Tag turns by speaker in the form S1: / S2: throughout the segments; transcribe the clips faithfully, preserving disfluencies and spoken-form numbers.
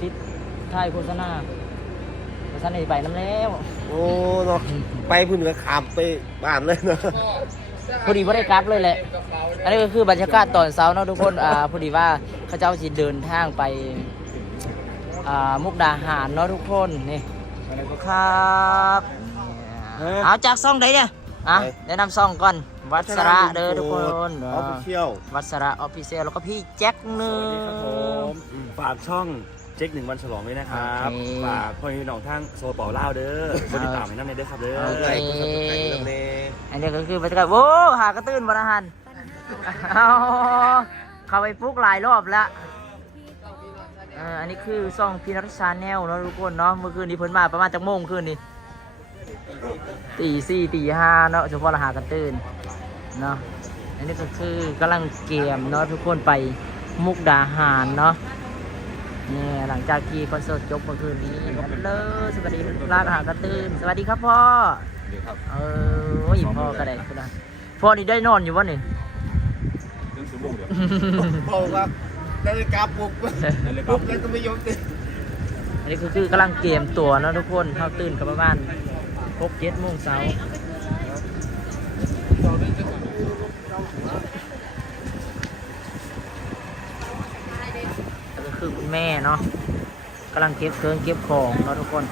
S1: ติดถ่ายโฆษณาโฆษณาไปน้ำแล้ว
S2: โอ้เนาะไปพุ่นก็ขามไปบ้านเลยเนาะ
S1: พอดีว่าได้กลับเลยแหละอันนี้ก็คือบรรยากาศตอนเช้าเนาะทุกคนอ่าพอดีว่าเขาเจ้าสิเดินทางไปอ่ามุกดาหารเนาะทุกคนนี่ครับเอาจากซ่องไหนเนี่ยอ่ะแนะนำซ่องก่อนวัชระเด้อทุกคน
S2: ออฟฟิเชียล
S1: วัชระออฟฟิเชียลแล้วก็พี่แจ็คหนึ่ง
S3: ฝากช่องเจ๊กหนึ่งวันฉลองด้วยนะครับฝากพ่อพี่น้องทั้งโซเป่าเล่าเด้อคนติดตามให้น้ำในเด้อครับเด้อ
S2: ไลค์กดซับสไครต์เด้อ
S1: อันนี้ก็คือบรรยากาศโว้หากระตื้นบรรหันเอาเข้าไปปลุกหลายรอบแล้วอันนี้คือซ่องพีนัทชาแนลเนาะทุกคนเนาะเมื่อคืนนี้เพิ่นมาประมาณจักโมงคืนนี้ตีสี่ตีห้าเนาะเฉพาะเราหากระตื้นเนาะอันนี้ก็คือกำลังเกมเนาะทุกคนไปมุกดาหารเนาะนี่หลังจากที่คอนเสิร์ตจบเมื่อคืนนี้กันเลยสวัสดีลากหากระตื้นสวัสดีครับพ่อเออโอ้ยพ่อก็ได้ก็ได้พ่อนี่ได้นอนอยู่วะนี่
S2: พ่อครับนาฬิกาปลุกปลุกแล้วก็ไม่ยอมตื่น
S1: อันนี้คือคือกำลังเกมตัวเนาะทุกคนเขาตื่นกันประมาณหกเจ็ดโมงเช้าก็คือคุณแม่เนาะกำลังเก็บเครื่องเก็บของเนาะทุกคน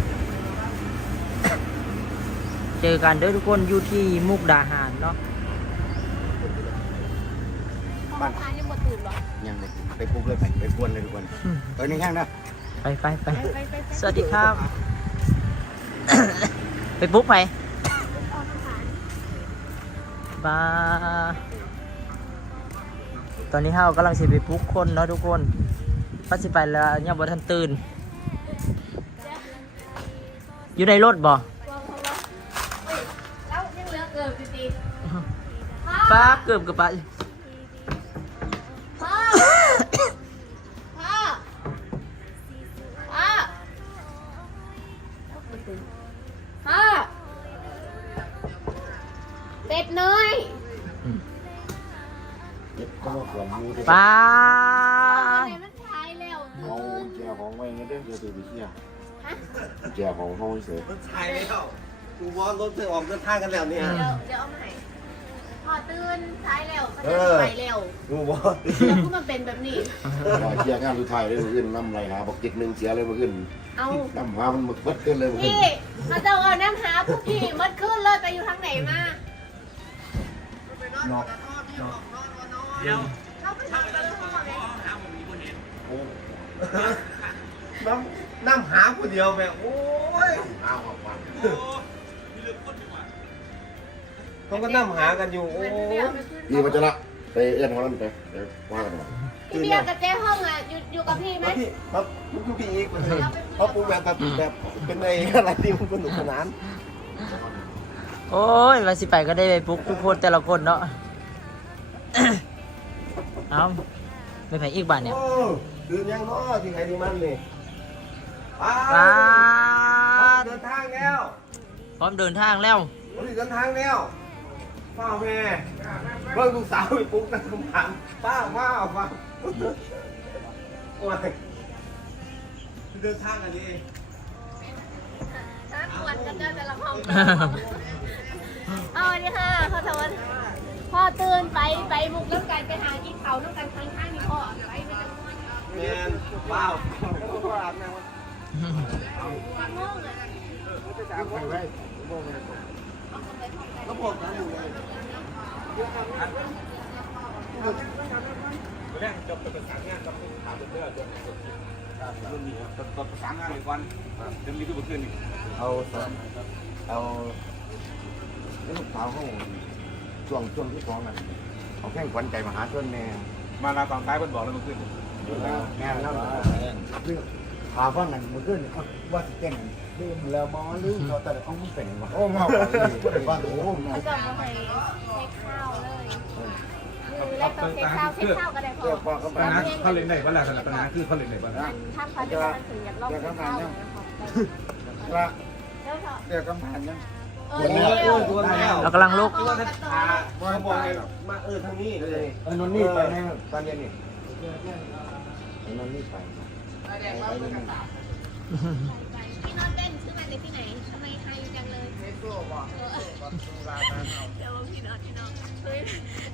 S1: เจอกันเด้อทุกคนอยู่ที่มุกดาหารเนาะ
S4: บ้านยังบ่ตื่นหรอ
S2: ยังไปปลุกเลยไปไปกวนเลยทุกคนเออนี่ข้างนะ
S1: ไปไปไปสวัสดีครับไปปลุกไปบาตอนนี้เฮากำลังสิไปปลุกคนเนาะทุกคนปัจจุบันแล้วยังบ่ทันตื่นอยู่ในรถบ่
S4: แล้วยังเหลือเกินจริง
S1: ๆป้าเกือบกับป้า
S4: พ่อพ่อพ่อพ่อเป็ดน้อย
S1: ป้า
S4: มันตายแล้ว
S2: เอาแจของไว้เงี้ยเด้อเดี๋ยวตื่นไปเที่ยวแจของเขาเฉยมันตายแล้วกูว่ารถจะออกเดินทางกันแล้วเนี่ย
S4: เดี๋ยวเดี๋ยวเอามาให้พอตื่นตายแล้วก็จะไปเร็ว
S2: กูว่า
S4: แล้วก็มันเป็นแบบนี้
S2: ว่าเที่ยวงานสุดท้ายเลยมือขึ้นน้ำไรหาบอกจิตหนึ่งเสียเลยมือขึ้น
S4: เอา
S2: น้ำหามันหมดวัดขึ้นเลยมือขึ้น
S4: พี่มาเจ้าเอาน้ำหาพวกพี่มัดขึ้นเลยไปอยู่ทางไหนมา
S2: นอก
S4: เดี๋ยวเข้าไปทำกันเลย
S2: น้ำน้ำหาคนเดียวแบบโอ้ยหาออกมาเขาก็นั่งหากันอยู่โอ้พี่วัชระไปเอ็นของนั่นไปไปว่ากันมา
S4: พี่เบียร์กับเจ๊ห้องอ่ะอยู่อยู่กับพี่ไหม
S2: พี่ครับลูกพี่อีกเขาปูแบบแบบแบบเป็นในอะไรที่มันสนุกสนาน
S1: โอ้ยวันสิไปก็ได้ไปปลุกทุกคนแต่ละคนเนาะเอาไม่ไปอีกบ้านเนี่ย
S2: ดื่มยังเนาะที่ไหนที่มันนี่
S1: ป้า
S2: เดินทางแล้ว
S1: พร้อมเดินทางแล้ว
S2: เดินทางแล้วป้าแม่เบิ่งลูกสาวไปปลุกนั่งคำถามป้ามาเอาฟังโอ้ยเดินทางกันนี่
S4: น่ากวนกันแต่ละห้องเอาอันนี้ค่ะเขาทำว่าพ่อตื่นไปไปมุกน้ำกันไปหากินเขาน้ำกันข้างข้างนี่พ่อไปไปจังหวัด
S2: เมียนว้าวพ่ออาบน้ำ
S4: งงเลย
S2: ก็บอกกันอยู่เลย
S3: แรกจบเป็นภาษางานต้องถามเพื่อนจบรุ่นนี้จบภาษางานวันจะมีทุกคืน
S2: เอาเอาลูกสาวเขาช่วงช่วงที่สองน่ะเขาแข่งขวัญใจมหาชนแน่
S3: มาลาฟังซ้ายบนบอกแล้วมันขึ้น
S2: แม่แล้วคือพาฟังกันมันขึ้นว่าสิเต้นลืมแล้วมอลืมเขาแต่เขาไม่เป็นวะโอ้มาฟังโอ้โห
S4: แล้วก็มาให้ให้ข้าวเลยแล้วต้องเช็คข้าวเช็คข้าวก็ได้พ่อ
S3: ปัญหาเขาเล่นไหนบ้างล่ะสำหรับปัญหาคือเขาเล่นไหนบ้าง
S4: ทางเขาจะมาถึงอยากลองเช็คข้าว
S2: ละเดี๋ยวกำพันยัง
S1: เรากำลังลุก
S2: มาบอกมาเออทางนี้เลยเออนนนี่ไปแน่ตอนเย็นนี่นนนี่ไป
S4: พี่น็อตเต้นชื่อมันเลยที่ไหนทำไมไฮจังเลยเดี๋ยวว่าพี่น็อตพี่น็อตเฮ้ย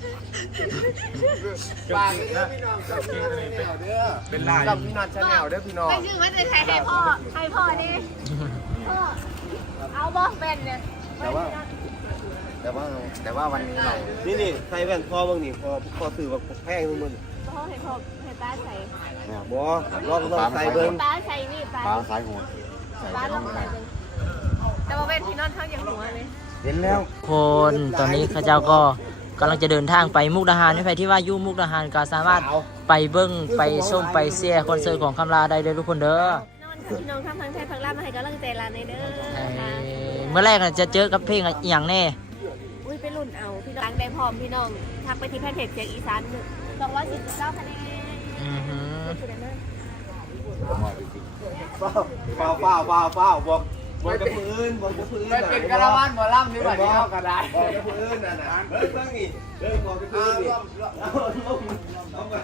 S2: ฝากเด้อพี่น้องกับพี่น็อตชาแนลเด้อเป็นลายกับพี่น็อตชาแนลเด้อพี่น้อง
S4: ไม่ชื่อว่าจะใช้ให้พ่อให้พ่อดิพ่อเอาบอสเป็นเนี่ย
S2: แต่ว่าแต่ว่าแต่ว่าวันนี้เรานี่นี่ใส่แว่นพอบ้างนี่พอพอซื้อว่าแพงนึงมึง
S4: พ่อให้พ่อให้ป้าใส่
S2: บ่ลองลองใส่เบิ้ง
S4: ป้าใส่นี่ป้า
S2: ปลาสายหัว
S4: ป้าลองใส่เบิ้งแต่ว่าเป็นพี่น็อตเท่าอย่างหัวเลย
S2: เห็นแล้ว
S1: คนตอนนี้ข้าเจ้าก็กำลังจะเดินทางไปมุกดาหารใครที่ว่าอยู่มุกดาหารก็สามารถไปเบิ้งไปชมไปเชียร์คอนเสิร์ตของคำลาได้เลยทุกคนเด้อ
S4: นอนพี่น้องทำทางไทยพักล่ามาให้กำลังใจลาในเด้อ
S1: เอ่
S4: ค่ะ
S1: อเมื่อแรกน่ะจะเจอกับเพลงอหย่างแน่
S4: อุ้ยไปรุ่นเอาพี่น้องได้พร้อมพี่น้องทักไปที่แพนเพจเสียงอีสานสองร้อยสี่สิบเก้าคะแนน
S1: อือหือ
S4: สุดเลยนะ
S2: เปล่าเปล่าเปล่าเปล่าบอกบอกกับผู้อื่นบอกกับผู้อื่นไม่เป็นกระวานหมอลำนี่แบบนี้เอากระไดบอกกับผู้อื่นน่ะนะเฮ้ยเพิ่งนี่เฮ้ยบอกกับผู้อื่นนี่เอาลงเอาไป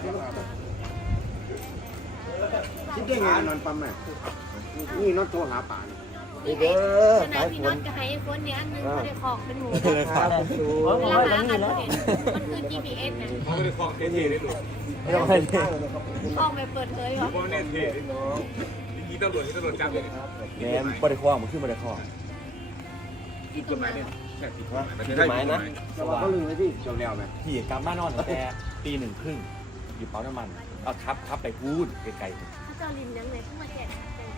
S2: คิดได้ไงนอนปั๊มแม่นี่นอนโทรหาป่านี่เด้อ
S4: ขนาดพี่น็อตกับไฮไอโฟนเนี้ยอันนึงเขาได้ของเป็นหมู
S2: ครับดู
S1: โอ้ย
S4: เว
S1: ผม
S4: ลา
S1: ว่า
S4: หา
S1: ตรง
S4: กั
S1: นี้
S4: น
S1: แล้ว
S4: มันคือ จี พี เอส นะ
S3: เขาไม่ได้คล้องเท่ๆได้ดู
S1: ไม่ต้องไปเลย
S4: ออกไปเปิดเผยเหรอ
S3: เพราะเนี่ยเท่ได้น้องยี่ตำรวจยี่ตำรวจจับเลย
S2: แกมบริคล้องมันขึ้นบริคล้อง
S3: ผิดกฎหมายเนี่ยแค่ผิดกฎหมาย
S2: ผิดกฎหมายนะสว่างก็ลืมไปที่เร็วๆไหม
S3: พี่กลับมานอนตั้งแต่ตีหนึ่งครึ่งอยู่ปั๊มน้ำมันเอาทับทับไปพูดไกล
S4: ถ้าเจอลินยังเลยเพิ่งมาแจก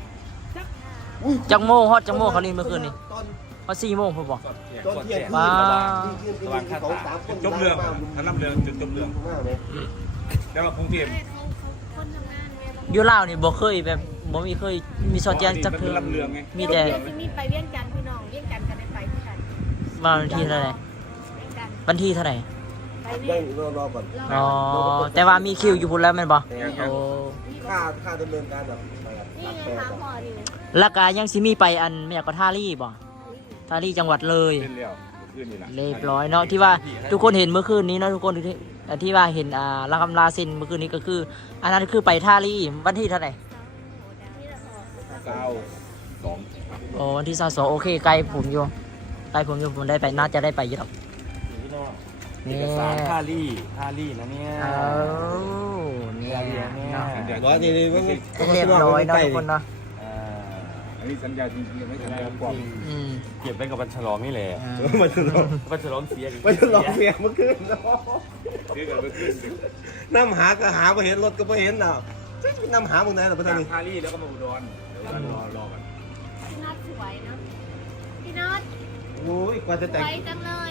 S1: จังโมงฮอตจังโมงเขาลินเมื่อคืนนี่
S2: ต้น
S1: ฮอตสี่โมงผมบอก
S3: ๆ
S2: ต้นเที่ยงคืน
S1: ว้า
S3: ระวังขั้นตาจบเรื่องทั้งลำเรื่องจนจบเรื่องแล้วก็กรุงเทพ
S4: เขาเขาคนทำงานเวลา
S1: อยู่ลาวนี่บ่เคยแบบบ่มีเคยมีซอดแจ้งจักเทื่อ
S3: ลำเรื่องไง
S1: มีแต่
S4: เดี๋ยวที่นี่ไปเวียงจันทร์พี่น้องเวียงจันทร์กันได้ไปที่กัน
S1: วันที่เท่าไหร่
S4: เวียงจันทร์
S1: วันที่เท่าไหร่
S4: ไป
S2: ได้
S4: เวียง
S2: รอรอก่อน
S1: อ๋อแต่ว่ามีคิวอยู่พุ่นแล้วแม่นบ่โอ้
S2: ค่าค่าดำเนินการแบบ
S4: นี่ไงถามพ่อดิ
S1: แล้วก็ยังสิมีไปอันแม่ก็ท่าลี่บ่ท่าลี่จังหวัดเลย
S3: เป็นเลี้ยวขึ้นนี่แหละ
S1: เรียบร้อยเนาะที่ว่าทุกคนเห็นเมื่อคืนนี้เนาะทุกคนที่ที่ว่าเห็นอ่าละคำลาเซ็นเมื่อคืนนี้ก็คือ อันนั้นคือไปท่าลี่วันที่เท่าไหร่
S3: เก้าสอง
S1: โอ้วันที่สามสองโอเคไกลผมอยู่ไกลผมอยู่ผมได้ไปน่าจะได้ไปอยู่หรอก
S3: พี่น้องเอกสารท่าลี่ท่าลี่นะเนี่ย
S1: เอาเนี่ยเนาะ
S2: ร้อยทีนี้ไม่
S1: เรียบร้อยเนาะทุกคนเนาะ
S3: อ่าอันนี้สัญญาจริงๆไม่สัญญาปลอม
S1: อืม
S3: เก็บไว้กับวันฉลองนี่แหละ
S1: อ่า
S2: มันจะลอง
S3: วันฉลองเสีย
S2: มันจะลองเมียเมื่อคืนเนาะ
S3: เสียกันเมื่อคืนดึก
S2: น้ำหาก็หาไม่เห็นรถก็ไม่เห็นน่ะน้ำหาบนไหนล่ะพี่
S3: จาก
S2: นี่
S3: ท่าลี่แล้วก็มาอุดรเดี๋ยวรอรอกัน
S4: พี่น็อตสวยนะพี่น็อต
S2: โอ้ยกว่าจะ
S4: ส
S2: แต่ง
S4: วยจังเลย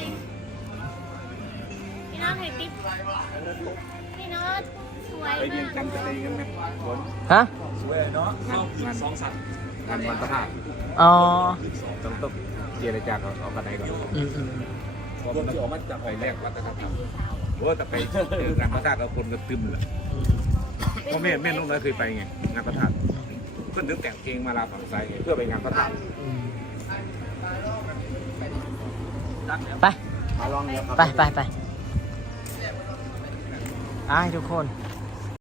S4: พี่น็อตให้ติ๊บพี่น็อตสวย
S3: ไปเรียน
S4: มาก
S3: กันจะตีกันไหมฝน
S1: ฮะ
S3: สวยเนาะเข้างานสองสัตว์งานวันประทา
S1: อ๋อ
S3: ต้องต้องเจรจากับเอากันไหนก่อน
S1: อืมอืม
S3: เพราะมันออกมาจากหอยแรกวัฒนธรรมโอ้แต่ไปเจองานพระธาตุกับคนก็ตึมเลยเพราะแม่แม่น้องน้อยเคยไปไงงานพระธาตุก็นึกแต่งเพลงมาลาฝั่งซ้ายไงเพื่อไปงานพระธาตุ
S1: อืมไป
S2: มาลองเนี่ยครับ
S1: ไปไปไปไอ้ทุกคน